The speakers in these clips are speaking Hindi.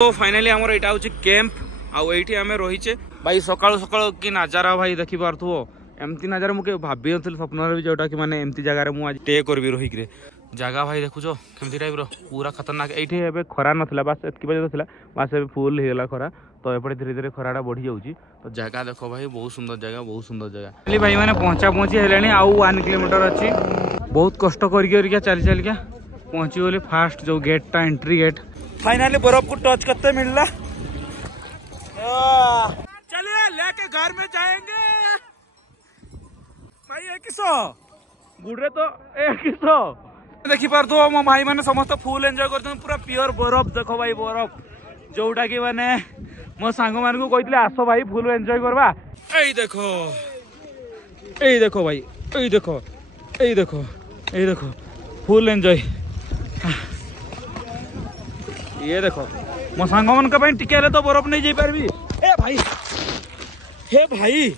तो फाइनाली आमर यहाँ हूँ कैंप आईटी आम रहीचे भाई सकाल सकाल कि नजारा भाई देखी पार्थो एमती नजारा मुझे भाभी नी स्वप्न भी जोटा कि माने एमती जगह मुझे स्टे करी रही जगह भाई देखुच केमती टाइप पूरा खतरनाक ये खरा नाला बास एतकी बजे था बास फुल होगा खरा तो ये धीरे धीरे खराटा बढ़ी जाऊँगी तो जगह देख भाई बहुत सुंदर जगह भाई मैंने पहुँची है आउ 1 किलोमीटर अच्छी बहुत कष्ट करके चली पहुँची गली फास्ट जो गेटा एंट्री गेट फाइनली बर्फ को टच करते मिलना। चलिए लेके घर में जाएंगे भाई। किसो गुड़े तो किसो देखी पार तो मो भाई मैंने समस्त फुल एंजॉय करते पूरा प्योर बर्फ देखो भाई बर्फ जोटा कि माने मो सांग मान को कहते आस भाई फुल एंजॉय करवा। यही देखो भाई यही देखो फुल एंजॉय। ये देखो मो सांग मन का टिके तो बर्फ नहीं जाई पारबी। ए भाई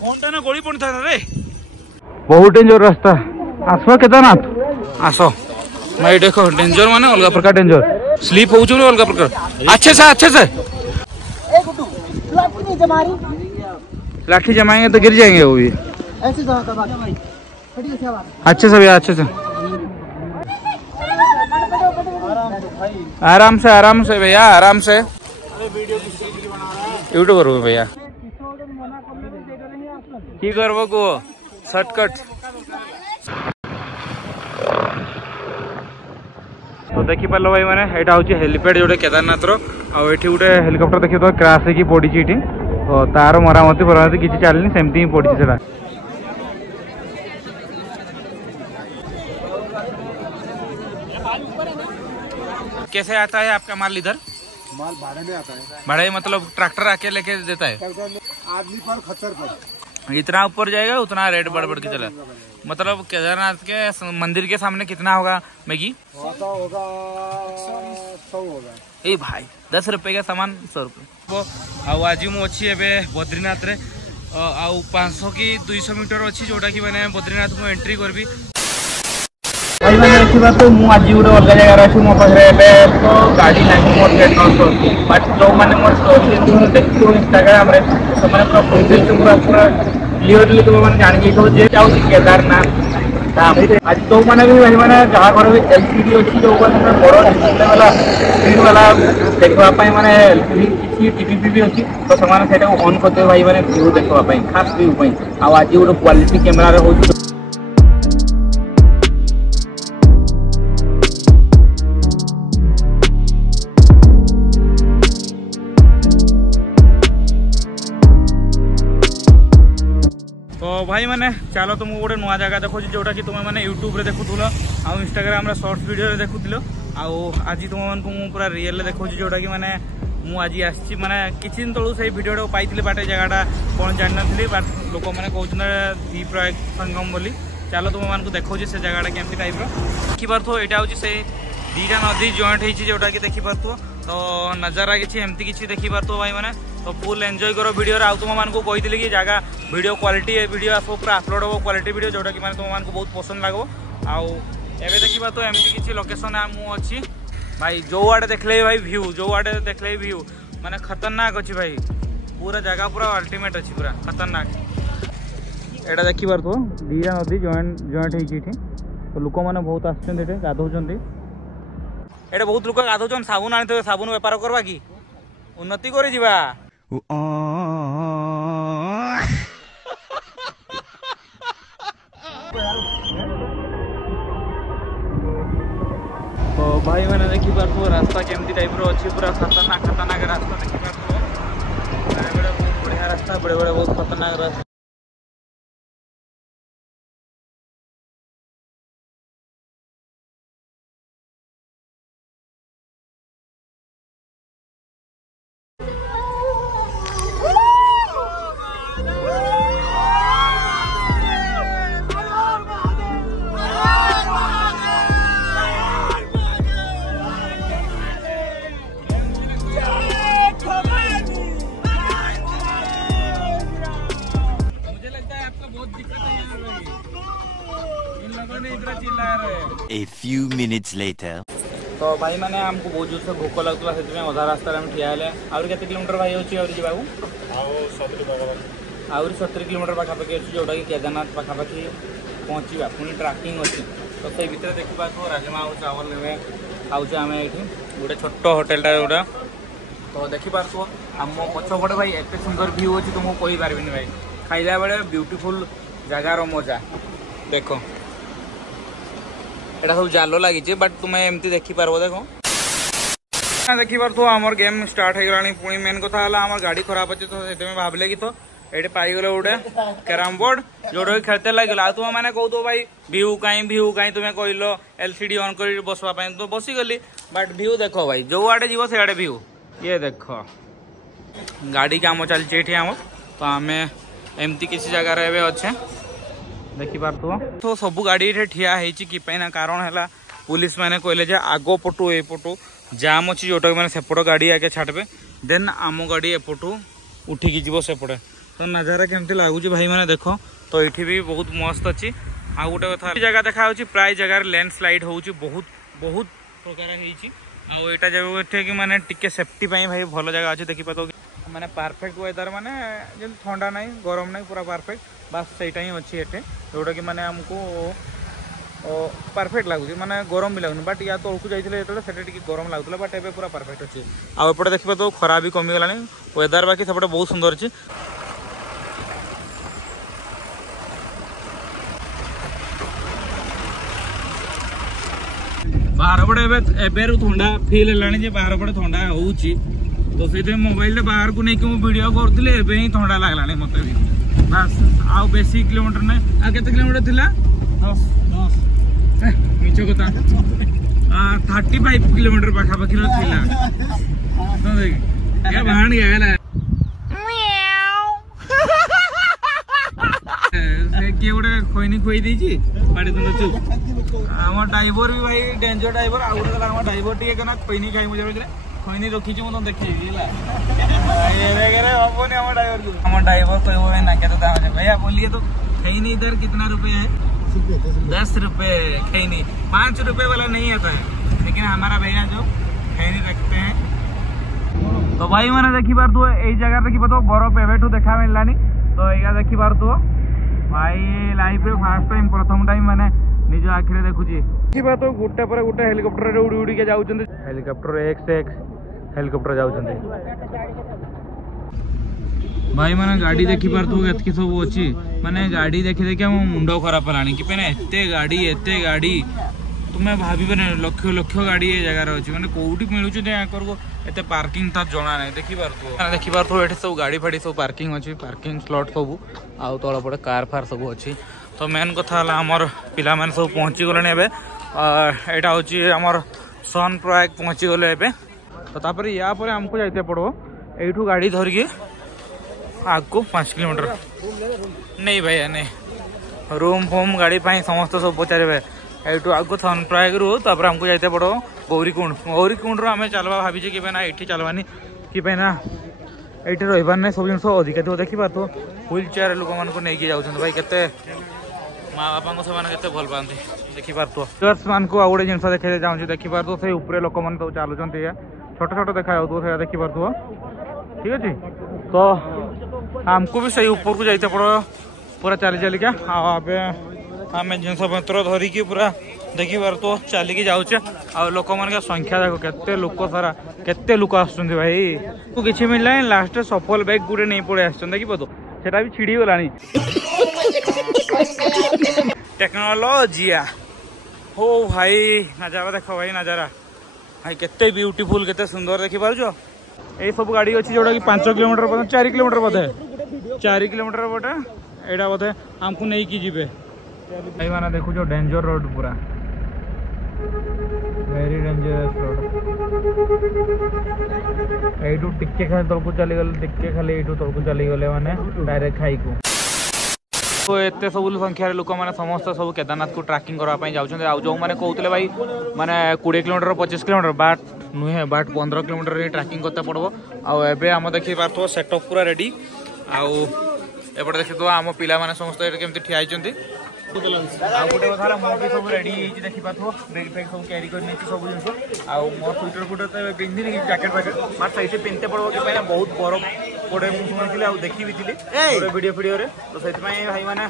कौनटा ना गोली पड़ता रे बहुत डेंजर रास्ता आसो केदारनाथ आसो भाई देखो डेंजर माने अलग प्रकार डेंजर स्लीप हो अलग प्रकार अच्छे से लाठी जमाएंगे तो गिर जाएंगे वो भी अच्छे से भैया अच्छे से आराम से भैया आराम से यूट्यूबर हो भैया की करबो को शॉर्टकट। तो देखी पार भाई मैंने यहाँ हूँ हेलीपैड जो केदारनाथ रोटी गोटे हेलिकप्टर देखिए तो क्रैश होगी पड़ी तो तार मरामती फरामती किसी चलनी सेमती ही पड़ी से कैसे आता है आपका माल इधर? माल भाड़े में आता है। भाड़े मतलब ट्रैक्टर आके लेके देता है आदमी पर खच्चर पर इतना ऊपर जाएगा उतना रेट बढ़ के चला। मतलब केदारनाथ के मंदिर के सामने कितना होगा मैगी? होगा 100 होगा। ए भाई 10 रुपए का सामान 100 रुपए। आज मु अच्छी बद्रीनाथ रे 500 की 200 मीटर अच्छी जोटा कि मैंने बद्रीनाथ को एंट्री करबी भाई मैंने देखा तो मु आज गोटे अलग जगह अच्छी मो पाखे तो गाड़ी ना मोर गेट नॉट बट जो मैंने मोर स्टोरी देखो इंस्टाग्राम रे से पूरा पूरा क्लियरली तुम मैंने जान गई जे जाऊँ केदारनाथ आज तो मैंने भी भाई मैंने जहाँ घर भी एलसीडी अच्छी जो बड़ डिस्प्ले वाला स्क्रीन वाला देखापी मैंने टीवी अच्छी तो से ऑन करते भाई मैंने व्यू देखापी खास व्यू आज गोटे क्वालिटी कैमेरा हो। तो भाई मैंने चलो तुमको गोटे नुआ जगह देखो जोटा कि तुम्हें मैंने यूट्यूब रे देखुल आ इंस्टाग्राम रे शॉर्ट्स वीडियो रे देखुल आज तुम मन को पूरा रियल देखो जोटा कि मैंने मुझे आसी मैंने किसी दिन तलू से वीडियो पाई बाटे जगहटा कौन जान नी बट लोक मैंने कहते दीप्रयाग संगम बोली चलो तुम मन को देखो से जगहटा केमती टाइप देखी पार्थो यहाँ हूँ से दीटा नदी जॉइंट होती जोटा कि देखी पार्थो तो नजारा किसी एमती किसी देखी पार्थो भाई मैंने तो फुल एंजॉय करो वीडियो रे। तुम मान को कही कि जगह वीडियो क्वालिटी वीडियो आसो पूरा अपलोड हो क्वालिटी वीडियो जोटा कि मैंने तुम मान को बहुत पसंद लगो आउ एवं देखा तो एमती किसी लोकेशन मुझे भाई जो आड़े देखले भाई व्यू जो आड़े देखले व्यू माने खतरनाक अच्छी भाई पूरा जगह पूरा अल्टीमेट अच्छी पूरा खतरनाक। एटा देखी पार्थो दीटा नदी जॉइंट होती तो लोक मैंने बहुत आसुँच गाधौं एटा बहुत लोक गाधौन साबुन आनी साबुन बेपार करवा कि उन्नति कर जिबा तो भाई मैंने देखी पार्थो रास्ता केमती टाइप रो अच्छी पूरा खतरनाक रास्ता देखी पार्थो बड़े बहुत बढ़िया रास्ता बड़े बहुत खतरनाक रास्ता। A few minutes later. तो भाई मैंने आमको बहुत जोर से भोक लगुला से अधा रास्ता ठिया हेले आउरी केते किलोमीटर भाई होची आउरी जीवाकू आउरी 70 किलोमीटर पाखापाखि अच्छी जोटा कि केदारनाथ पाखापाखि पहुँचा पुणी ट्राकिंग अच्छी तो से भितर देखा तो राजमा आउ चावल ने खाऊे आम ये गोटे छोट होटेलटा जोटा तो देखिपार आम पछपटे भाई एत सुंदर व्यू अच्छी तुमको कही पारि भाई खाइला बेले ब्यूटीफुल जगार मजा देख एटा सब जाल लगी बट तुम्हें एमती देखिपार देख देखिपार आमर गेम स्टार्ट हो गला पुणी मेन कथा आम गाड़ी खराब अच्छे तो से भाविले कि तो ये पाइगले गोटे कैरम बोर्ड जोटा कि खेलते लगे तुम मैंने कहू भाई व्यू कहीं तुम्हें कहल एलसीडी ऑन कर बसवाई तो बसीगली बट व्यू देख भाई जो आड़े जीव से आड़े व्यू ये देख गाड़ी काम चलती आम तो आम एमती किसी जगार अच्छे देखिपार तो सब गाड़ी ठिया कि कारण है पुलिस मैंने कहले आग पटू ए पटू जाम अच्छी जोटा मैंने सेपट गाड़ी आगे छाड़बे देन आम गाड़ी एपटू उठिकी जीव सेपटे तो नजारा केमती लगुच भाई मैंने देख तो ये भी बहुत मस्त अच्छी आ गोटे कथा जगह देखा प्राय जगार लैंडस्लाइड हो बहुत बहुत प्रकार आईटा जब कि मैंने टिके सेफ्टी भाई भल जगह अच्छे देखिए तो मैंने परफेक्ट वेदर माने ठंडा ना गरम ना पूरा परफेक्ट बस सहीटा ही अच्छी एटे जोटा कि मैंने आमको परफेक्ट लगुच माने गरम भी लगुनि बट या तौक जाइए जो गरम लगुला बट एबे पूरा परफेक्ट अच्छी आपटे देखिए तो खरा भी कमिगला वेदर बाकी सेपटे बहुत सुंदर अच्छी बाहर पटे एबेरु थंडा फील है बाहर पटे थंडा हो तो से मोबाइल बाहर को नहीं वीडियो करुले एबे ही थंडा लगला मत भी बस आउ बेसी किलोमीटर ना आ केते किलोमीटर थिला 10 मिछ कथा 35 किलोमीटर पाखापाखि थिला तो देख क्या भाण गया किए गोटे खैनी खुई देछि पाड़ी तुम चुप आम ड्राइवर भी भाई डेंजर ड्राइवर आउ गोटे आम ड्राइवर टे खैनी खाई मुझे खैनी रखी मुझे देखी हमें आम ड्राइवर कह ना क्या भैया बोलिए तो खैनी इधर कितना रुपए है 10 रुपए खैनी 5 रुपए वाला नहीं आता है लेकिन हमारा भैया जो खैनी रखते हैं तो भाई मैंने देखी पार तू यही जगह देखी तो बरफ एवं देखा मिललानी तो यहाँ देखी पार तू भाई लाइफ रे फर्स्ट टाइम प्रथम टाइम मैंने निज आखिरे देखुची देखा तो गोटे पर गोटे हेलिकॉप्टर उड़ी उड़ी के जाऊँ हेलिकॉप्टर एक से एक हेलिकॉप्टर जाऊँ भाई मैंने गाड़ी देखी पार तू एतकी सब अच्छी मैंने गाड़ी देखी देखी मो मुंड खराब है कि एते गाड़ी तुम्हें भाभी लक्ष लक्ष गाड़ी ये जगार अच्छी मैंने कौटी मिलूँ को एत पार्किंग था जना ना देखी पार ये सब गाड़ी फाड़ी सब पार्किंग अच्छी पार्किंग स्लॉट सब आउ तल पटे कार फार सब अच्छी तो मेन कथा आमर पिला माने सब पहुँची गले यहाँ हूँ आमर सन प्रयाग पहुँची गले तो तापर या पर आमको जाते पड़ो यू गाड़ी धरिकी आगको 5 किलोमीटर नहीं भैया नहीं रूम फूम गाड़ी समस्त सब पचारे यू आगो सन प्रयाग रू तापर आमको जाते पड़ो गौरीकुंड आम चलवा भाई कि ना ये चलवानी कि ना ये रही ना सब जिन अधिका थो देखी पार व्हील चेयर लोक मान नहीं जाऊँ भाई के माँ बापा को से भल पाती देखी पार मान को गोटे जिन देखा चाहूँ देखी पार से उपरे लोक मैंने सब चलुँच छोट छोट देखा जाऊ देखी पार ठीक अच्छे तो आमको भी सही ऊपर को जाते पड़ो पूरा चली चलिका आम जिन पत्र धरिकी पूरा देखी पार तो चलिकी जाऊे आ लोक मान संख्या देख केते लोक सारा केते लोक आस भाई तो किसी मिलला लास्ट सफल बैग गोटे नहीं पड़े आस देखी पातो सेटा भी छिड़ी गला टेक्नोलॉजिया हो भाई नजारा देख भाई नजारा भाई केते ब्यूटीफुल केते सुंदर देखी पार ये सब गाड़ी अच्छी जोटा कि 5 किलोमीटर 4 किलोमीटर बोधे 4 किलोमीटर बोटे यहाँ बोधे आमको नहीं कि जीवे भाई मैंने देखो जो डेंजर रोड पूरा वेरी डेंजरस रोड यू टिके खाली तौक चली गले टिके खाली यू तौक चली गले माने डायरेक्ट खाई को तो एत सब संख्यार लोक मैंने समस्त सब केदारनाथ को ट्रैकिंग करने जाऊँ जो मैंने कहते भाई माने 20 किलोमीटर 25 किलोमीटर बाट नुहे बाट 15 किलोमीटर ट्रैकिंग करते पड़ो आम देखी पार्थ सेटअप पूरा रेडी आउ एपटे देखी तो आम पिला माने समस्त केमती ठिया गोटे कथा मुझे सब रेडी देखी पाथो बैग फैग सब कैरी कर सब जिन आउ मोर स्वेटर फुटर तो पिंधि जैकेट फैकेट बट सही पिंधते पड़ो कि बहुत बरफ पड़े मुझे आउ देखी भी थी वीडियो फिडियो तो से भाई मैंने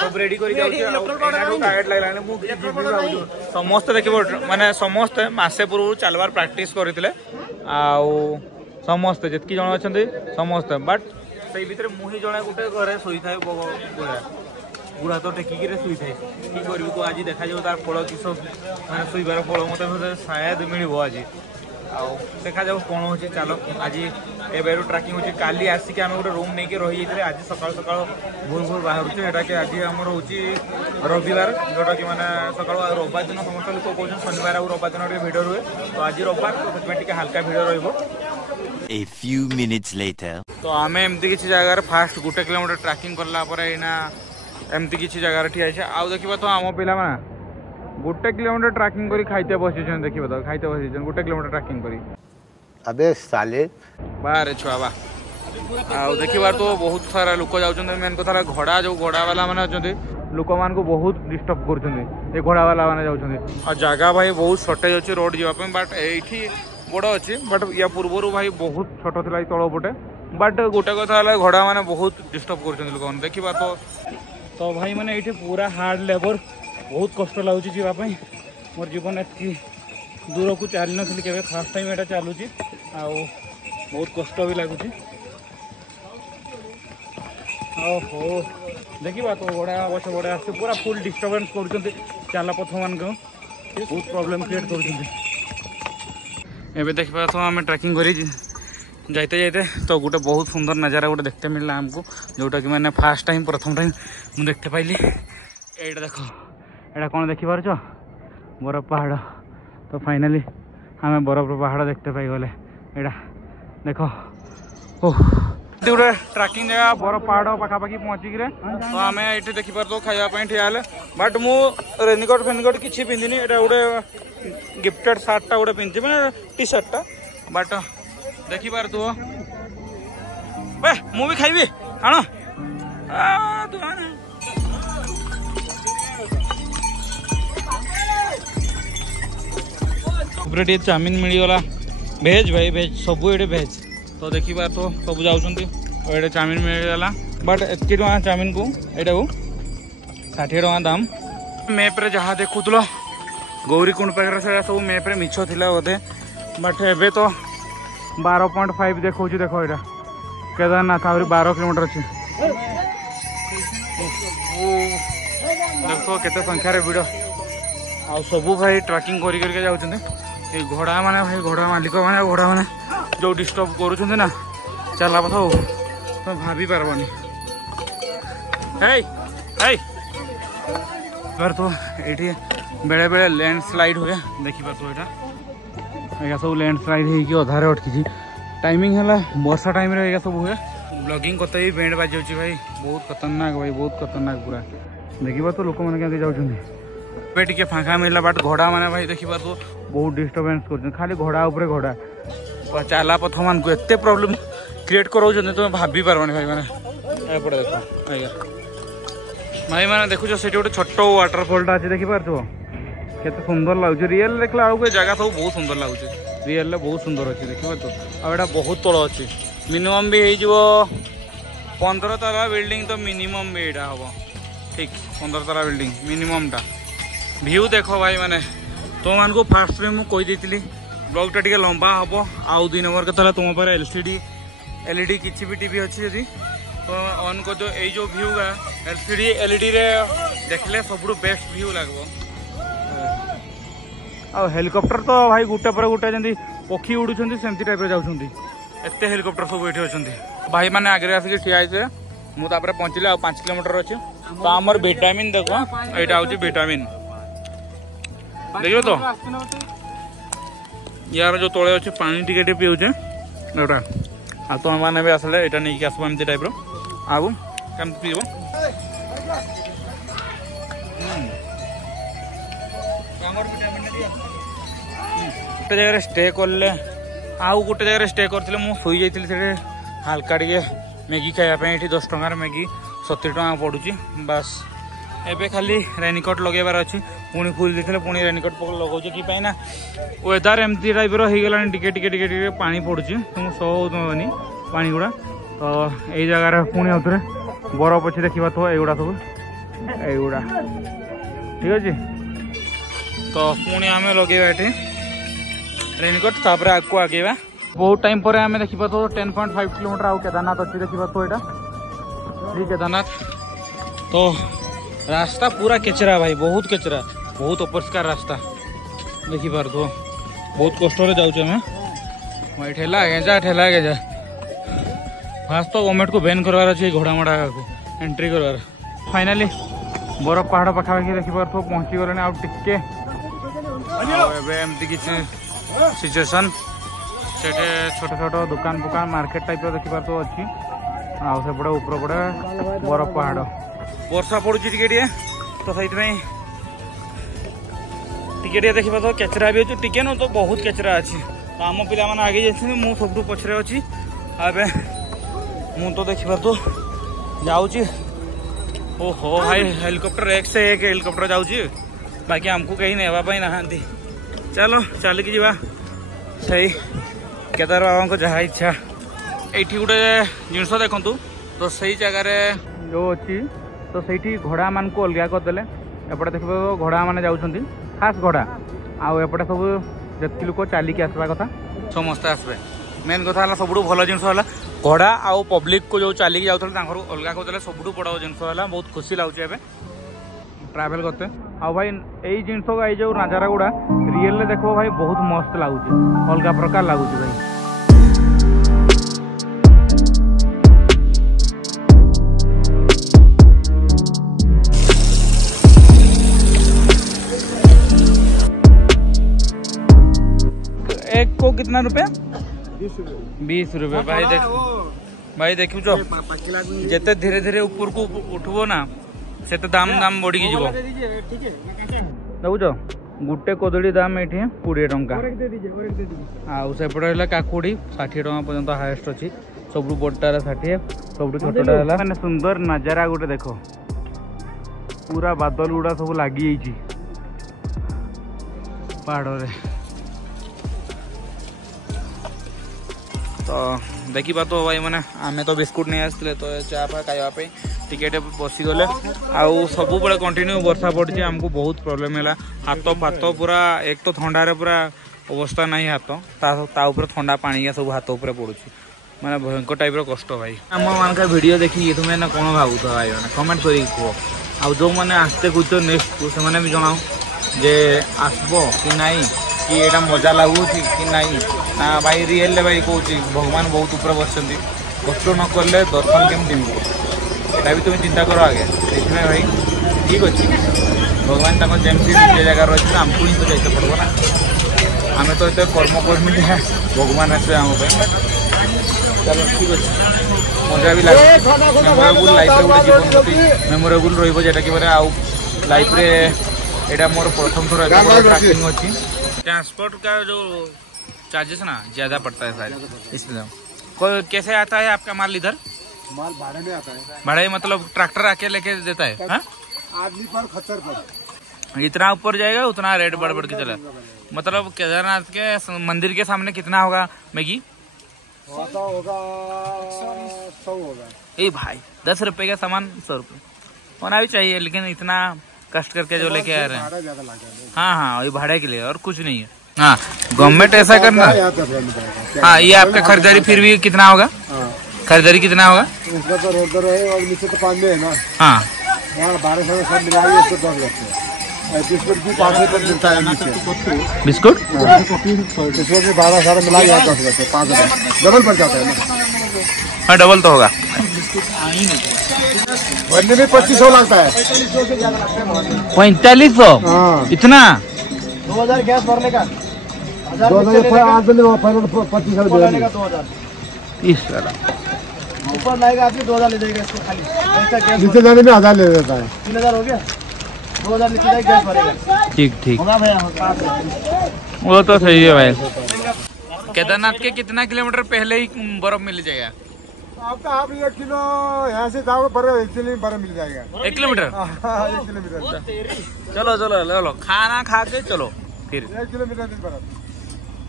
सब रेडी कर टायर्ड लगे समस्त देख माने समस्ते मसे पूर्व चलवार प्रैक्टिस करते समस्ते जितकी जन अच्छा समस्ते बट से भितर मुही जड़े गोटे घरे शोई था गुड़ा तो टेकिक शुई थाए कि करू तो आज देखा जाऊ तार फल किस मैं शुइबार फल मत शायद मिल आज देखा जाऊ कौन हो चल आज एवं ट्राकिंग हो काली आसिक आम गोटे रूम नहीं रही जाते आज सका सका भोर भोर बाहर से आज आमर हो रविवार जोटा कि मैंने सका रविवार दिन समस्त लोक कहते शनिवार और रविवार दिन भिड़ रुए तो आज रविवार तो से हल्का भिड़ रहा तो आम एमती किसी जगार फास्ट गोटे किलोमीटर ट्राकिंग कला एमती किसी जगार ठिया आउ देखा तो आम पिला गोटे किलोमीटर ट्राकिंग करी खाइते बसी देखिए तो खाइते बसी गोटे किलोमीटर ट्राकिंग करी अबे साले बारे छुआ बा आउ देखिबार तो बहुत सारा लोक जाउछन मेन कथा घोड़ा जो घोड़ा वाला माने अछन लोक मान को बहुत डिस्टर्ब करछन ए घोड़ा वाला माने जाउछन आ जगह भाई बहुत शॉर्टेज अछि रोड जीवा पे बट एठी बड़ अछि बट या पूर्वरु भाई बहुत छोट थिला तळ पटे बट गोटे कथा घोड़ा माने बहुत डिस्टर्ब करछन लोक देखिबा तो भाई मैंने ये पूरा हार्ड लेबर बहुत कष्ट लगुच जावाई मोर जीवन एति दूर को चली नी के फास्ट टाइम यहाँ चलुची बहुत कष्ट भी लगुच हो देखा तो गोड़ा बस गोड़ा आस पूरा फुल डिस्टर्बेंस कर चला पथ मान को बहुत प्रॉब्लम क्रिएट कर देखा तो आम ट्रैकिंग कर जाते जाते तो गोटे बहुत सुंदर नजारा गोटे देखते मिलला हमको जोटा कि मैंने फास्ट टाइम प्रथम टाइम मुझे देखते पाइली एटा देख एटा कौन देखी पार्छ बरफ पहाड़ तो फाइनाली आम बरफ पहाड़ देखते पाई गले एटा देख गोटे ट्रैकिंग जगह बरफ पहाड़ पाखापाखि पहुँचिक तो आम ये देखिपार तो खावाई ठिया बट मु रेनिकोट फेनिकोट किसी पिंधिनी एटा गोटे गिफ्टेड सार्टा गोटे पिंधि मैंने टी सार्टा बट देखी पार तू मु भी खाइबी आण तू चाउमिन मिलगला भेज भाई भेज सब ये भेज तो देखी पार तो सब जाऊँ चाउमिन मिलगला बट एति टका चाउमिन को यहाँ को 60 टका दाम मैप्रे जहाँ देखुल गौरीकुंड पाखे से सब मैप्रे मिछ था बोधे बट एबे तो 12.5 देखो देखो यहाँ केदारनाथ आहरी 12 किलोमीटर अच्छी देखो केते संख्यार भिड़ आ सबू भाई ट्रैकिंग करके जाऊँ घोड़ा माने भाई घोड़ा मालिक माने घोड़ा माने जो डिस्टर्ब करुँच ना चला पथ तुम भाभी पारबनी तो ये बेले बेले लैंडस्लाइड हुए देखिए तो यहाँ सब लैंडस्लाइड होगी अधारे अटकी टाइमिंग है वर्षा टाइम रे सब हुए ब्लॉगिंग करते ही बैंड बाजी होची भाई बहुत खतरनाक भाई बहुत खतरनाक पूरा देखा तो लोक मैंने क्या जाऊँ टे फाँका मिलला बट घोड़ा मैंने भाई देखा तो बहुत डिस्टर्बेंस कर खाली घोड़ा उपरे घोड़ा चला पथ मान को एत प्रोब्लेम क्रिएट कर तुम भाभी पारबनी भाई मैंने एपटे देख आज्ञा भाई मैंने देखुच से गोटे छोट वाटरफॉलटा अच्छे देखिपार केते सुंदर लगुच रियल देखला बेलू जगह सब बहुत सुंदर लगुच रियल बहुत सुंदर अच्छे देखिए तो आटा बहुत तल अच्छे मिनिमम भी हो 15 ताला बिल्डिंग तो मिनिमम भी यहाँ हम ठीक 15 ताला बिल्डिंग मिनिममटा व्यू देखो भाई मैंने तुम मान को फास्ट में मुझे कहीदी ब्लॉगटा टे लंबा हम आउ 2 नंबर कथा तुम पर एलसीडी एलईडी किसी भी टीवी अच्छी यदि तो ऑन कर दो ये जो व्यू है एलसीडी एलईडी रे देखले सब बेस्ट व्यू लगो आ हेलिकॉप्टर तो भाई गोटे पर गोटे जमी पक्षी उड़ुंट सेमती टाइप जाऊँगी एत हेलिकॉप्टर सब ये अच्छा भाई मैंने आगे आसिक ठिया होते मुझे पहुँचली आ 5 किलोमीटर अच्छे तो आमर विटामिन देख यहाँ हूँ विटामिन देख तो यार जो तले अच्छे पानी टिके पीऊचे एटा आ तुम मैंने भी आसले यहाँ नहीं आसब एमती टाइप आउ कम पीब गोटे जगह स्टे कले आउ गोटे जगह स्टे करते मुई जाइए हल्का टे मैगी खायापी 10 टंकार मैगी 70 टका पड़ुची बस एबे खाली रेनिकोट लगेबार अच्छी पुणी फुल देखे पुणी रेनिकोट लगाऊे कि वेदर एमती टाइप रहीगला टिके पानी पड़ुची तुम सहनी पानी गुड़ा तो यही जगार पुणी आउे बरफ अच्छी देखा तो युवा सब युवा ठीक अच्छे तो पुणी आम लगे ये रेनिकोट तापर आगे आगेवा बहुत टाइम पर आम देखा तो 10.5 किलोमीटर आउ केदारनाथ अच्छी देखा तो यहाँ श्री केदारनाथ तो रास्ता पूरा केचरा भाई बहुत केचरा बहुत अपरिष्कार रास्ता देखी पार तो बहुत कष्ट जाऊे भाई ठेला गेजा फास्ट तो गवर्नमेंट को बैन करवार अच्छे घोड़ा मड़ा को एंट्री करवार फाइनाली बरफ पहाड़ पाखापाखि देखी पार तो पहुँची गले आउ टिके एमती किसी सिचुएसन से छोट छोट दुकान फुकान मार्केट टाइप देखी पार तो अच्छी आउपटे ऊपर पड़े बरफ पहाड़ वर्षा पड़ुची टिके तो सही टिके देखा तो केचरा भी अच्छे टिके न तो बहुत केचरा अच्छी तो आम पिला मैंने आगे जाइए मु सब पछरे अच्छी ए मु तो देखा तो जाऊँगी ओहो भाई हेलिकॉप्टर एक से एक हेलिकॉप्टर जाऊँगी बाकी आमको कहीं नेवाई नहांती चलो चलिकी जावा सही केदार बाबा को जहाँ इच्छा ये गोटे जिनस देखु तो सही जगार जो अच्छी तो सही घोड़ा मान को अलग करदे एपटे देख घोड़ा मैंने जाऊँच खास घोड़ा आउपटे सब जी लोक चलिकी आसवा कथा समस्ते आसबे मेन कथा है सब भल जिनस घोड़ा आउ पब्लिक को जो चलिकी जाऊँ अलग करदे सब बड़ा जिनस बहुत खुशी लगे ट्रावेल करते भाई यही जिनस ये जो नजारा गुड़ा रियल देखो भाई बहुत मस्त लगुच अलग प्रकार लगुच भाई एक को कितना रुपया 20 रुपये भाई देखु जिते धीरे धीरे ऊपर को उठबो ना से दाम दाम बढ़ी जीव देखुच गोटे कदली दाम ये 20 टंका आउपटे काकुड़ी 60 टंका पर्यंत हाएस्ट अच्छी सब बड़ा 60 सब छोटा मैंने सुंदर नजारा गोटे देख पूरा बादल गुड़ा सब लगी पहाड़ तो देखा तो भाई मैंने आम तो बिस्कुट नहीं आसते तो चा फा खावाई टिकेट बसीगले आउ सब बड़े कंटिन्यू वर्षा पड़ी आमको बहुत प्रोब्लेम है हाथ फात पूरा एक तो थंडार पूरा अवस्था नहीं हाथ ताऊपर थंडा पानी सब हाथ उपर पड़ू मैंने भयंकर टाइप कष्ट भाई आम मान भिडियो देखिए तुम्हें ना कौन भावुथ भाई मैंने कमेंट कर कह आउ जो मैंने आसते कूच नेक्स्ट को से भी जनाओ जे आसब कि नाई कि यहाँ मजा लगुच कि नाई ना भाई रियल भाई कौन भगवान बहुत ऊपर बस कष्ट न कले दर्शन केमती मिले भी तुम चिंता कर आगे से भाई ठीक अच्छे भगवान तक जमती जगार अच्छे आमको ही तो जाइते पड़ो ना आम तो ये कर्मकर्मी भगवान आसवे आम चलो ठीक अच्छे मजा भी लगे मेमोरेबल लाइफ गोटे जीवन मेमोरेबल रोटा कि आउ लाइफ यहाँ मोर प्रथम थर ट्रैकिंग अच्छी ट्रांसपोर्ट का जो चार्जेस ना ज्यादा पड़ता है शायद इसलिए कैसे आता है आपका माल इधर माल भाड़े में आता है भाड़े मतलब ट्रैक्टर आके लेके देता है आदमी पर खच्चर पर जितना ऊपर जाएगा उतना रेट बढ़ बढ़ के चला मतलब केदारनाथ के मंदिर के सामने कितना होगा मैगी होगा 100 होगा ए भाई 10 रुपए का सामान 100 रुपए होना भी चाहिए लेकिन इतना कष्ट करके जो लेके आ रहे हैं हाँ हाँ वही भाड़े के लिए और कुछ नहीं है हाँ गवर्नमेंट ऐसा करना हाँ ये आपका खरीदारी फिर भी कितना होगा खरीदारी कितना होगा उसका तो रोड पर है और नीचे तो 5 में है ना हाँ यहाँ 1200 में सब मिलाइए उसको 10 लगते हैं बिस्कुट भी 500 तक मिलता है नीचे बिस्कुट बिस्कुट भी 1200 मिलाइए 10 लगते 5 डबल पड़ जाता है ना हाँ डबल तो होगा बनने में 2500 लगता है 4500 इतना 2000 गैस भरने का 2000 इस ऊपर लाएगा आपके 2000 ले जाएगा इसको खाली नीचे जाने में 1000 ले लेता है 3000 हो गया 2000 नीचे जाएगा गैस भरेगा ठीक ठीक होगा भैया वो तो सही है भाई केदारनाथ के कितना किलोमीटर पहले ही बर्फ मिल जाएगा आपका आप 1 किलो यहाँ से जाओगे बर्फ 1 किलो बर्फ मिल जाएगा। 1 किलोमीटर? 1 किलोमीटर। चलो चलो ले लो, खाना खा के चलो फिर। 1 किलोमीटर दिन बर्फ।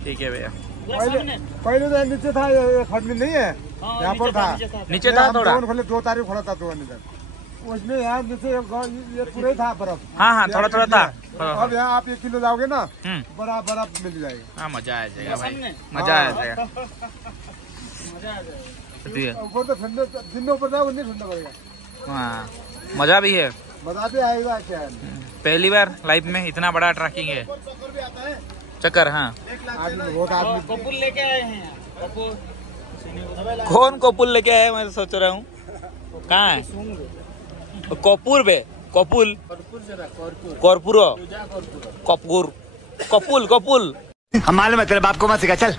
ठीक है भैया। पहले तो नीचे था, ये खट में नहीं है, यहाँ पर था, नीचे था थोड़ा। 2 तारीख खोला था 2 उसमें यहाँ नीचे ये पूरा ही था बर्फ। हाँ हाँ थोड़ा थोड़ा था। अब यहाँ आप 1 किलो जाओगे ना बड़ा बर्फ मिल जाएगा। हाँ मजा आ जाएगा भाई, मजा आ जाएगा। ऊपर तो ठंडे, दिन में ऊपर जाओगे नहीं ठंडा पड़ेगा। हाँ मजा भी है, मजा भी आएगा। क्या पहली बार लाइफ में इतना बड़ा ट्रैकिंग है। चक्कर हाँ कपूर लेके आए हैं। कौन कपूर लेके आए मैं सोच रहा हूँ। कहाँ है कपूर बे? कपूल कपूर कपूर कपूल कपूल हमारे मतलब बाप को मत सिखा चल।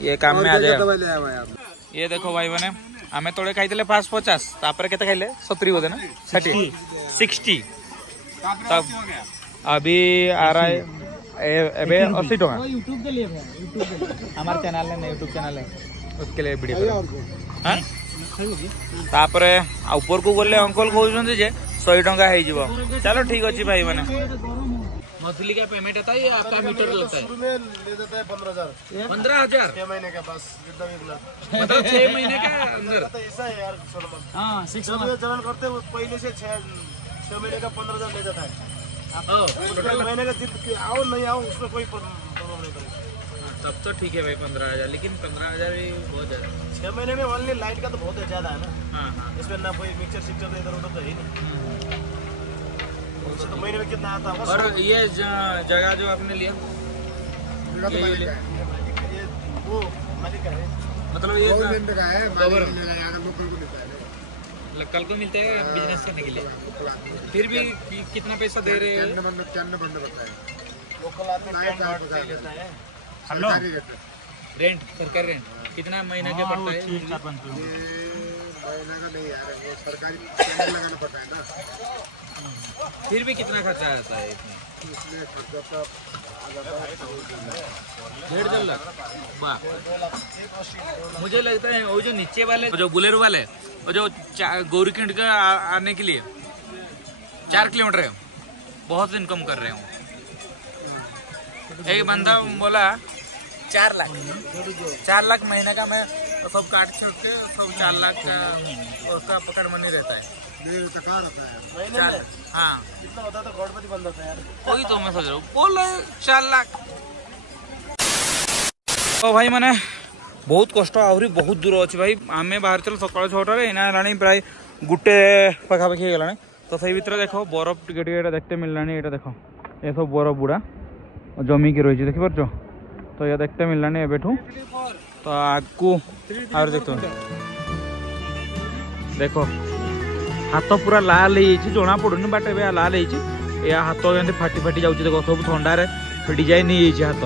ये काम में आ जाएगा। ये देखो भाई मैंने आमे तोड़े खाई 550 तापर केते खाइले 70 बोधे ना 60 तब अभी आ रहा है एबे 80 टका। यूट्यूब के लिए हमारे चैनल है, यूट्यूब चैनल है, उसके लिए वीडियो हां। तापर ऊपर को गले अंकल कहउछन जे 100 टका हे जीवो। चलो ठीक अछि भाई माने। मछली का पेमेंट होता है या आपका मीटर लगता है? शुरू में ले देता है 15,000। 15,000 6 महीने के पास मतलब 6 महीने के अंदर। ऐसा है यार। हाँ 6 मंथ चलन करते हैं पहले से 6 महीने का 15,000 ले जाता है। महीने का जिद आओ नहीं आओ उसमें कोई प्रॉब्लम नहीं करेगा। तब तो ठीक है भाई 15,000, लेकिन 15,000 भी बहुत ज्यादा। 6 महीने में ओनली लाइट का तो बहुत ज्यादा है ना। हाँ इसमें ना कोई मिक्सर सिक्सर इधर उधर तो है नहीं। तो महीने में कितना आता है? और ये जगह जो आपने लिया ये वो मालिक है, मतलब ये का है, कवर को कल को मिलता है बिजनेस करने के लिए। फिर भी कितना पैसा दे रहे हैं? लोकल आदमी लेता है। हम लोग रेंट, सरकारी रेंट कितना महीना के पड़ता है? 4-5 महीना का नहीं यार, वो सरकारी लगाना पड़ता है ना। फिर भी कितना खर्चा आता है इसमें खर्चा तो 1.5 लाख। वाह, मुझे लगता है वो जो नीचे वाले जो बुलेरो वाले वो जो गौरीकुंड का आने के लिए 4 किलोमीटर है, बहुत इनकम कर रहे हैं। एक बंदा बोला 4 लाख महीने का। मैं सब काट छोड़ के सब 4 लाख का उसका पकड़ मनी रहता है। हाँ कितना होता तो करोड़पति बन जाता है यार। वही तो मैं सोच रहा हूँ, बोले 4 लाख। तो भाई मैंने बहुत कष्ट आहरी बहुत दूर अच्छे भाई। आमे बाहर चल सकाल 6टारे एना प्राय 1 पाखापाखि हो गलानी। तो सही भितर देख बरफ टिके टिके देखते मिललानी। ये देख ये सब बरफ बुड़ा जमी की रही देखिपार। तो ये देखते मिललानी एबेठू। तो आगू आर देखो हाथ पूरा लाल जना पड़ूनी बाट ए लाल या हाथ जमी फाटी फाटी जाऊँ। देखो सब थंडार डिजाइन हाथ।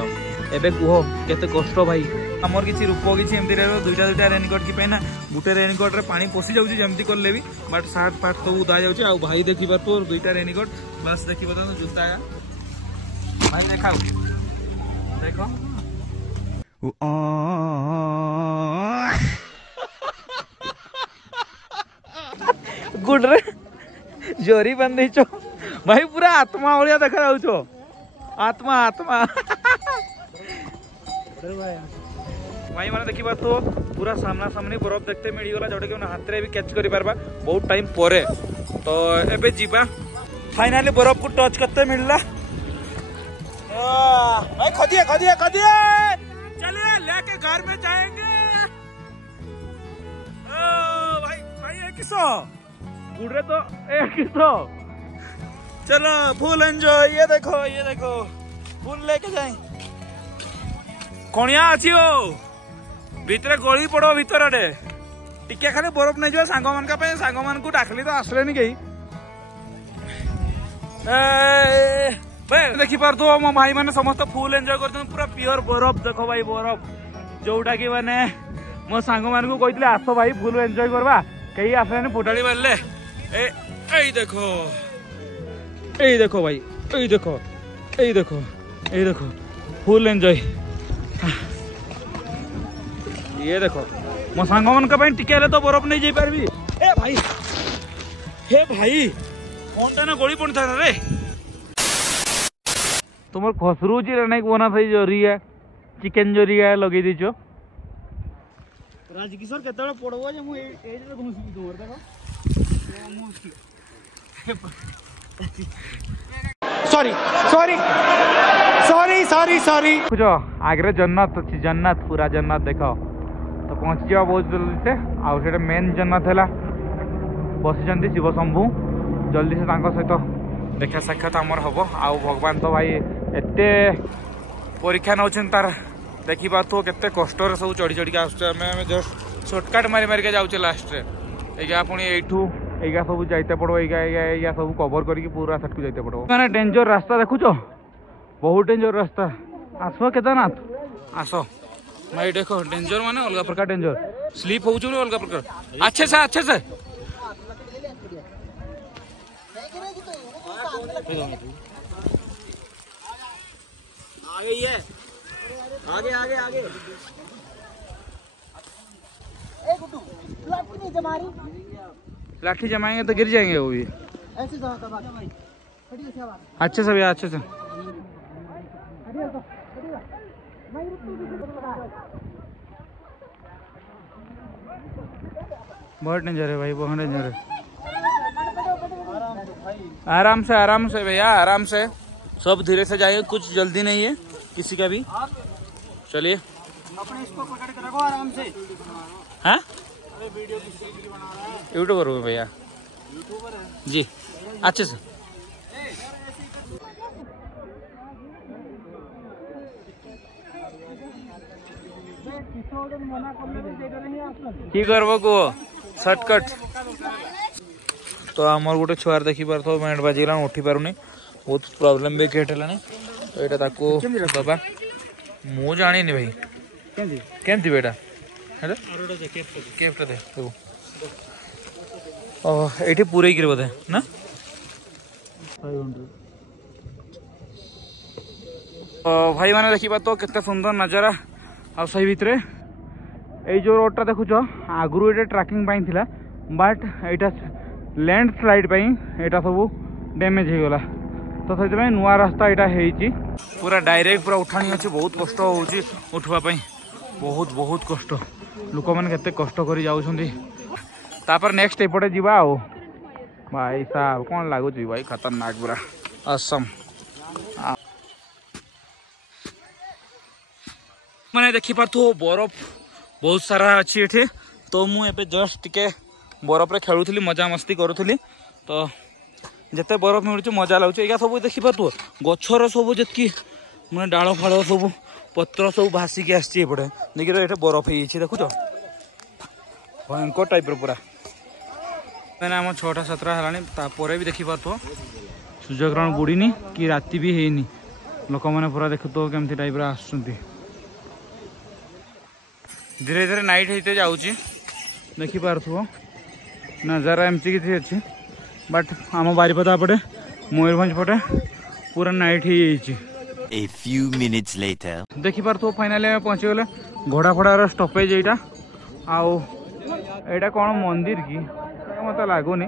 एबे कह केते कष्ट भाई। आमर किसी रूप किसी एमती 2टा रेनकोट की पहना गोटे रेनकोट रे पानी पशि जाऊँगी जमती कले भी, बट सार्ट फाट सब उदा जाऊँ। भाई देखी पार 2टा रेनकोट बस देखी बता जूता भाई देखा देखो गुड रे जोरी बंदी चो भाई पूरा आत्मा भलिया देखा जाऊ। आत्मा आत्मा भाई मैंने देखी बात तो पूरा सामना सामने बरफ देखते मिलगला जोटा कि हाथ में भी कैच कर पारबा बहुत टाइम पर। तो एबे जीवा फाइनली बरफ को टच करते मिलला। भाई खदिए खदिए खदिए चलिए लेके घर में जाएंगे। भाई भाई ये किसो गुड़े तो एक किसो। चलो फुल एंजॉय। ये देखो फुल लेके जाए कणिया अच्छी हो भितर गली पड़ो भितर आडे टिके खाली बरफ नहीं जाए सांग मान सांग मान को डाकली तो आसले कहीं। देखी पार तो मो भाई मैंने समस्त फुल एंजॉय करते पूरा प्योर बरफ। देखो भाई बरफ जोटा कि माने मो सांग मान को कहते आस भाई फुल एंजॉय करवा कहीं आसले फुटाड़ी मारे। देखो भाई देखो फुल एंजॉय। ये देखो मो सांग मन का टिके तो बरफ नहीं जाई पारबी। ए भाई हे भाई फोन ना गोली पड़ था रे तुम खसरू जी नहीं बना था जरिया चिकेन जरिया लगे दीचो राजकिशोर केतବେଳେ पड़ो जे मु ए जे घुसी तुमर देखो sorry sorry sorry sorry sorry बुझो आगे जन्नत अच्छी जन्नत पूरा जन्नत देखो तो पहुंची जावा बहुत जल्दी से आउ से मेन जन्नत है बसी शिव शंभु जल्दी से सहित देखा साक्षात आमर हम आउ भगवान तो भाई एत परीक्षा नौ तार देखी पार्थ केते कष्ट सब चढ़ी चढ़ी आस जस्ट सर्टकट मारी मारिका जाऊे लास्ट एगा पुणी एठू एगा सब जाइते पड़ो एगा सब कवर करके पूरा सेट को जाइते पड़ो मैंने डेंजर रास्ता देखुच बहुत डेंजर रास्ता आस केदारनाथ आस भाई देखो डेंजर माने अलग प्रकार डेंजर स्लीप हो अलग प्रकार अच्छे से आगे आगे आगे लाठी जमाएंगे तो गिर जाएंगे वो भी ऐसे अच्छे से भैया अच्छे से बहुत डेंजर है भाई बहुत डेंजर है आराम से भैया आराम से सब धीरे से जाइए कुछ जल्दी नहीं है किसी का भी चलिए अपने इसको पकड़ के रखो आराम से हाँ अरे वीडियो किस चीज की बना रहा है यूट्यूबर हूँ भैया यूट्यूबर है जी अच्छे से की करबो को शॉर्टकट तो आमर गोटे छुआर देखी पार बैंड बाजिगला उठी पारुनी बहुत प्रॉब्लम भी क्रिएट है तो यहाँ ताको दबा मु जानी भाई केमती बेटा केफ्ट दे ये पूरे बोधे ना 500 भाई मैंने देखा तो केते सुंदर नजारा आ सही भितर ये जो रोडटा देखुच आगु ये ट्रैकिंग थी बट यहाँ लैंडस्लाइड यहाँ सब डैमेज हो गला तो से नुआ रास्ता यहाँ पूरा डायरेक्ट पूरा उठाणी अच्छे बहुत कष्ट होची उठवाई बहुत बहुत कष्ट लोक मैंने केते कष्ट कर जापर नेक्स्ट एपटे जीवा आओ भाई साहब कौन लगुच भाई खतरनाक पूरा असम मैंने देखी पार्थु बरफ बहुत सारा अच्छी एठे तो मुझे जस्ट टिके बरफ रे खेलुली मजा मस्ती करुली तो जिते बरफ मिलूँ मजा लगुच या सब देखी पार्थु गछर सब जी मैंने डाल फाड़ सब पत्र सब भासिकी आसपटे देखिए ये बरफ हो देखुच भयंकर टाइप पूरा मैंने आम 6टा 7टा है भी देखी पार्थु सूर्यग्रहण बुड़ीनी कि राति भी है लोक मैंने पूरा देखु तो केमती टाइप आस धीरे धीरे नाइट होते जाऊँगी देखी पार्थु नजारा एमती किसी अच्छी बट आम बारिपदा पटे मयूरभंज पटे पूरा नाइट हो A few minutes later. देखी पार्थु फाइनाली पहुँची गले घोड़ा फड़ार स्टपेज यहाँ आउ एटा कौन मंदिर की मत लगुनि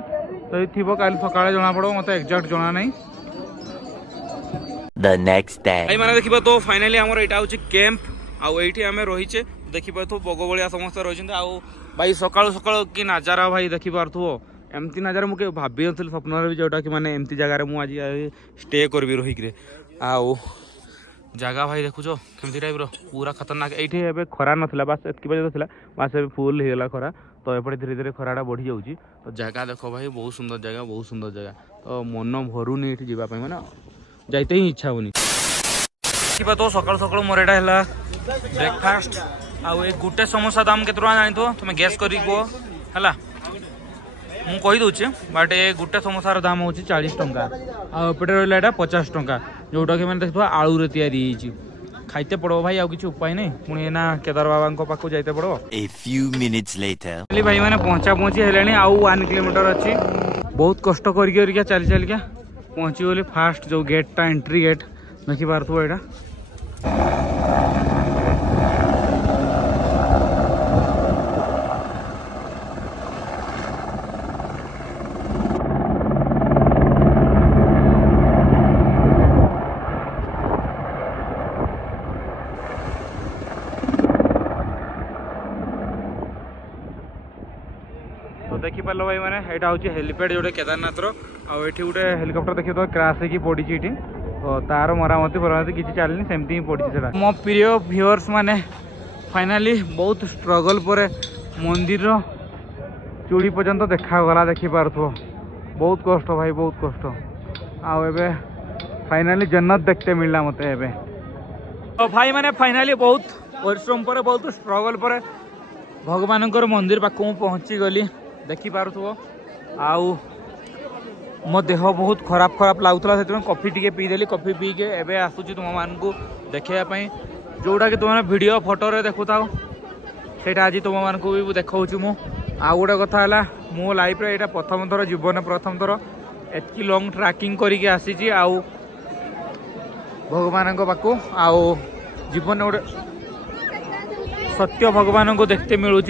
तो थी कल सका जना पड़ो मत एक्जाक्ट जना नहीं The next day. भाई मैंने देखा तो फाइनाली आमर यहाँ हूँ कैंप आउ ये आम रहीचे देखी पार्थु बग भलिया समस्त रही आउ भाई सकाळु सकाळु कि नजारा भाई देखी पार्थु एमती नजारा मुझे भाभी नी स्वप्न भी जोटा कि माने एमती जगार मुझे स्टे करी रही आउ जगह भाई देखुच केमती टाइप पूरा खतरनाक ये खरा नाला बास एतकी बजे बास फुल होगा खरा तो एपटे धीरे धीरे खराटा बढ़ी जाऊँगी तो जगह देख भाई बहुत सुंदर जगह तो मन भरूनी ये जावाई मैंने जाते ही इच्छा होनी तो सकाल सकाल मोर एटा ब्रेकफास्ट आउ एक गोटे समोसा दाम के जानी तुम गैस कर है मुझे कहीदे बट ये गोटे समोसार दाम हूँ 40 टंका आपटे रहा 50 टंका जोटा कि मैंने देखा आलू रे तैयारी खाइते पड़ो भाई आउ किसी उपाय नहीं पुणी ना केदार बाबा पाखु जाइते पड़ो A few minutes later. भाई मैंने पहुँची है आउ 1 किलोमीटर अच्छी बहुत कष्ट कर चली चलिका पहुँची गली फास्ट जो गेटा एंट्री गेट देखी पार्थु यहाँ देखी पार भाई मैंने यहाँ हूँ हेलीपैड जोटे केदारनाथ आठी गोटे हेलिकप्टर देखिए तो क्रैश होगी पड़ी ये तो तार मरामती फरामती किसी चलनी सेमती ही पड़ी से मो प्रिय व्यूअर्स माने फाइनाली बहुत स्ट्रगल पर मंदिर चूड़ी पर्यंत देखागला देखी पार्थो बहुत कष्ट भाई बहुत कष्ट आबे फाइनाली जन्नत देखते मिलला मत एबे तो भाई मैंने फाइनाली बहुत परिश्रम पर बहुत स्ट्रगल पर भगवान मंदिर पाक पहुँची गली देखी पार्थो आउ मो देह बहुत खराब खराब लगुला से कॉफी टी पीदेली कॉफी पी के एबे आसूची तुम मानू देखापी जोटा कि तुम वीडियो फोटो रे देखु था सेटा आज तुम मानू भी देखा मु आ गोटे कथा है मो लाइफ रे यहाँ प्रथम थर जीवन प्रथम थर एतकी लंग ट्रैकिंग करके आसी आउ भगवान पाखु आउ जीवन गोटे सत्य भगवान को देखते मिलूँ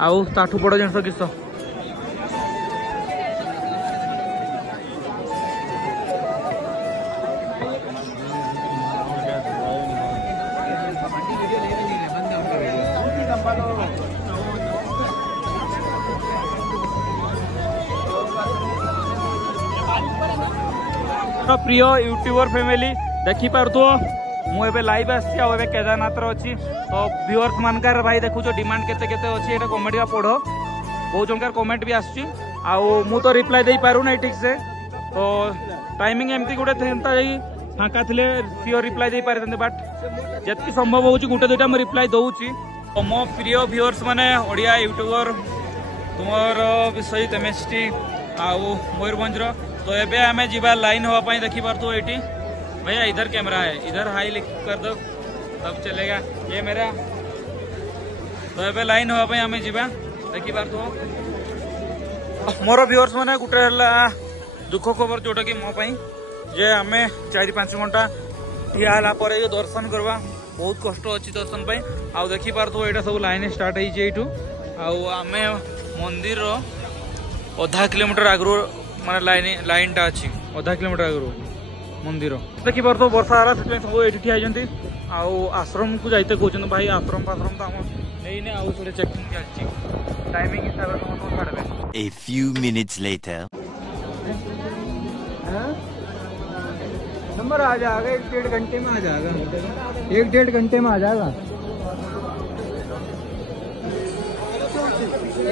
आउ ताठू बड़ जिन किस प्रिय यूट्यूबर फैमिली देखी पार्थो मुझे लाइव आसी केदारनाथ अच्छी तो व्यूअर्स मानकार भाई देखु डिमांड केते केते अच्छी ये कमेंट पढ़ बहुत जनकार कमेंट भी आसुची मु तो रिप्लाई दे पारूना ठीक से तो टाइमिंग एमती गोटे फाँका थे सियोर रिप्लाई दे पारे बट जितकी संभव हो गोटे दुईटा मुझे रिप्लाई दूची तो मो प्रिय व्यूअर्स माने ओडिया यूट्यूबर तुमर विषय केमिस्ट्री आउ मयूरभंज तो एबे हमें जीवा लाइन होवाई देखी पार्थो ये भैया इधर कैमरा है इधर हाई लिख कर दो तब चलेगा ये मेरा तो एबे लाइन होवाई हमें जीवा देखी पार्थो मोर व्यूअर्स माने गुटे दुख खबर जोटा कि मो पाई जे आमे 4-5 घंटा ठिया हला परे दर्शन करवा बहुत कष्ट अच्छी दर्शन पाई आउ देखी पार्थो यहाँ सब लाइन स्टार्ट होइठू आमे मंदिर आधा किलोमीटर आगु माने लाइन टा अच्छी आधा किलोमीटर आगु मंदिर देखी पार्थो वर्षा है सब ये ठिया आश्रम को जाते कहते भाई आश्रम फाश्रम तो आम नहीं आउ थोड़े चेकिंग चलती टाइमिंग हिसाब से छाड़े A few minutes later. Number आ जाएगा 1-1.5 घंटे में आ जाएगा 1-1.5 घंटे में आ जाएगा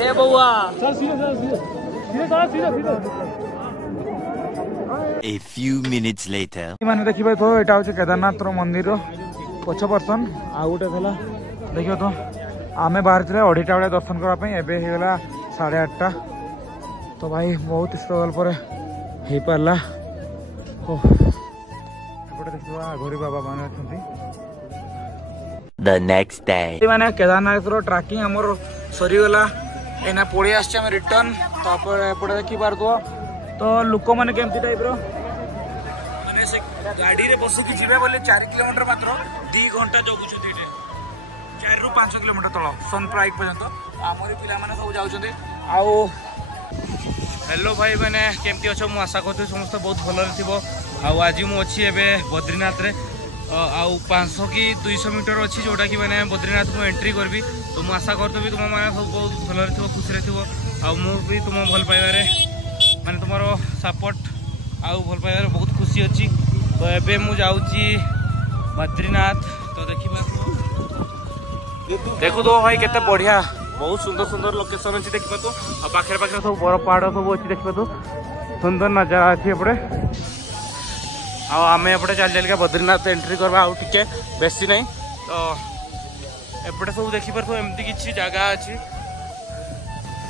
ए बउआ A few minutes later. मैंने देखिए तो यहाँ हूँ केदारनाथ मंदिर पछ पर्सन आ गोटे था देखिए तो आमे बाहर थे 2:30 बेले दर्शन करने एबे होगा 8:30 तो भाई बहुत स्ट्रगल पर हो पारा देखा घोरी बाबा मैंने The next day. मैंने केदारनाथ ट्रैकिंग आमर सरीगला एना पड़े आम रिटर्न तापर एपटे देखी पार्थो तो लोक मैंने केमती टाइप माने से गाड़ी रे बसिक जीवे बोले 4 किलोमीटर मात्र 2 घंटा जगुछ 4-5 किलोमीटर तल सनप्राइक पर्यंत आमरी पिला माने सब जाउछन्ते आउ हेलो भाई मैंने केमती अच्छो मु आशा करथि समस्त बहुत भल थिबो आउ आज मु अछि एबे बद्रीनाथ रे आउ 500 कि 200 मीटर अच्छी जोटा कि मैंने बद्रीनाथ को एंट्री करबी तो मु आशा करथि तुम माने सब बहुत भल थिबो खुश रे थिबो आउ मु भी तुम भल पाइबारे माने तुमरो सपोर्ट आउ भल पाइबारे बहुत खुशी अछि तो एबे मु जाउची बद्रीनाथ तो देखु तो भाई केते बढ़िया बहुत सुंदर सुंदर लोकेशन अच्छी देखिए तो पाखे पाखे सब बड़ पहाड़ सब अच्छी देखिए तो सुंदर नजारा अच्छी एपटे आम एपटे चल चल बद्रीनाथ एंट्री करवा आउ टिके बेसी नहीं तो एपटे सब देखिपार तो एमती किसी जगह अच्छी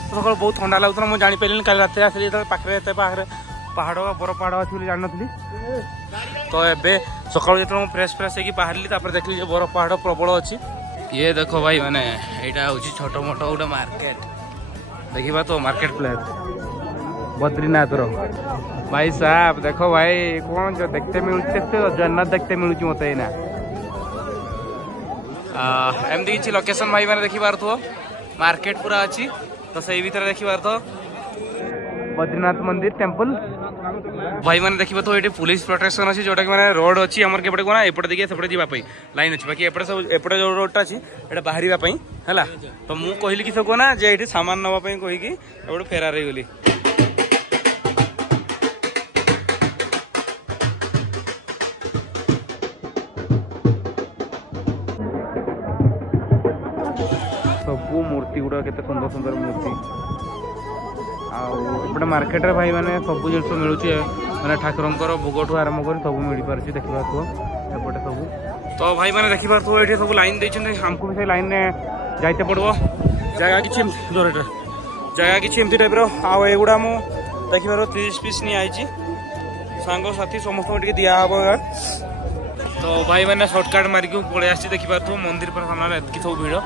सकाल बहुत ठंडा लगुला मुझे जापारे कल रात आसली पाखे पाखे पहाड़ बड़ पहाड़ अच्छी जान नी तो एबे सकाल जो फ्रेश फ्रेश होगी बाहर देखली बड़ पहाड़ प्रबल अच्छी ये देखो भाई मैंने यहाँ हूँ छोट मोट गोटे मार्केट देखा तो मार्केट प्लेस बद्रीनाथ रो भाई साहब देखो भाई कौन जो देखते मिलूँ जन्नत देखते मिलूँ मत ना एमती किसी लोकेशन भाई मैंने देखी पार्थो मार्केट पूरा अच्छी तो सही भीतर देखी पार्थो बद्रीनाथ मंदिर टेम्पल भाई मैंने देखिए तो ये पुलिस प्रोटेक्शन अच्छी जोटा कि मैंने रोड अच्छी आम केपटे कौन एपटे देखिए सेपटे जावाई लाइन अच्छी बाकी एपटे सब एपटे जो रोडटा अच्छी ये बाहर है तो मुझे कहली कि सब कहना जे ये सामान नापी कहीकि एपटे फेरार हो गली। सबू मूर्ति गुड़ा केते सुंदर सुंदर मूर्ति आउटे मार्केट रे भाई मैंने सब जिन मिलूँ मैंने ठाकुर भोग ठू आरंभ कर सब मिल पार्टी देखा एपटे सब तो भाई मैंने देखी पार्थ ये सब लाइन देते हमको भी से लाइन में जाते पड़ो जगह कि जगह कि टाइप रुड़ा मु देखी पार 30 पीस नहीं आई सांग साथी समस्त दिहब तो भाई मैंने सर्टकट मारिक पलि आसी देखी पार्थ मंदिर पर सामने एतकी सब भिड़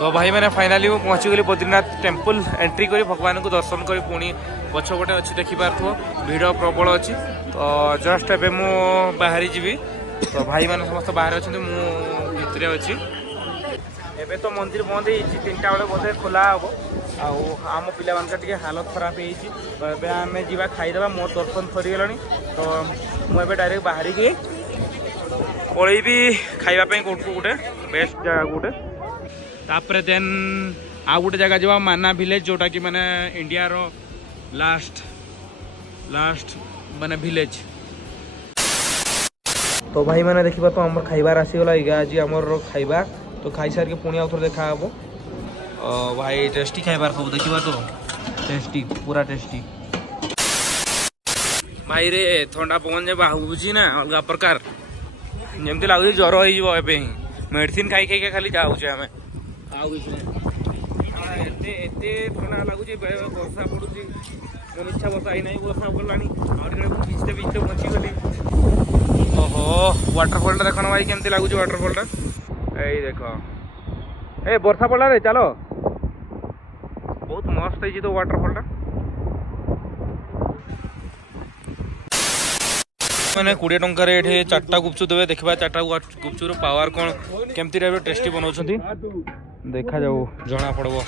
तो भाई मैंने फाइनाली पहुंची गली बद्रीनाथ टेम्पल एंट्री करी भगवान को दर्शन करी पुणी पछपटे अच्छी देखी पार्थ भिड़ प्रबल अच्छी तो जस्ट एबे मु बाहरी जीवी तो भाई मैंने समस्त बाहर अच्छे भितर अच्छी एबे तो मंदिर बंद हो 3टा बेले बोधे खोला हम आम पिला टे हालत खराब हो तो आम जा खाईदे मोर दर्शन सरीगला तो मुझे डायरेक्ट बाहरी की पलैबी खावाई कौटू गोटे बेस्ट जगह गोटे तापर देन आउ गोटे जगह जावा माना विलेज जोटा कि मैंने इंडिया रो लास्ट माने विलेज तो भाई मैंने देखा तो आम खाइबार आसीगला आज आमर खाइबा तो खाई सार के पुणी आउ थोड़ा देखा हे भाई टेस्टी खाइबार सब देखा तो टेस्टी पूरा टेस्टी भाई रे थंडा पवन जे बाहुची ना अलग प्रकार जमती लगुच ज्वर हो मेडिसिन खाई खाई खाली जाऊे आम एते थंडा लगुच वर्षा पड़ुची मन इच्छा वर्षा आई ना वर्षा गलानी भिजते भिजते बचीगली ओहो वाटरफॉल देखना भाई केमती लगुच वाटरफॉल यही देख ए वर्षा पड़ा रे चलो बहुत मस्त है तो वाटरफॉल मैंने 20 टंकार ये 4टा गुपचुप देवे देखा 4टा गुपचुप पावर कौन केमती टेस्टी बनाऊँ देखा जाऊ जना पड़ो।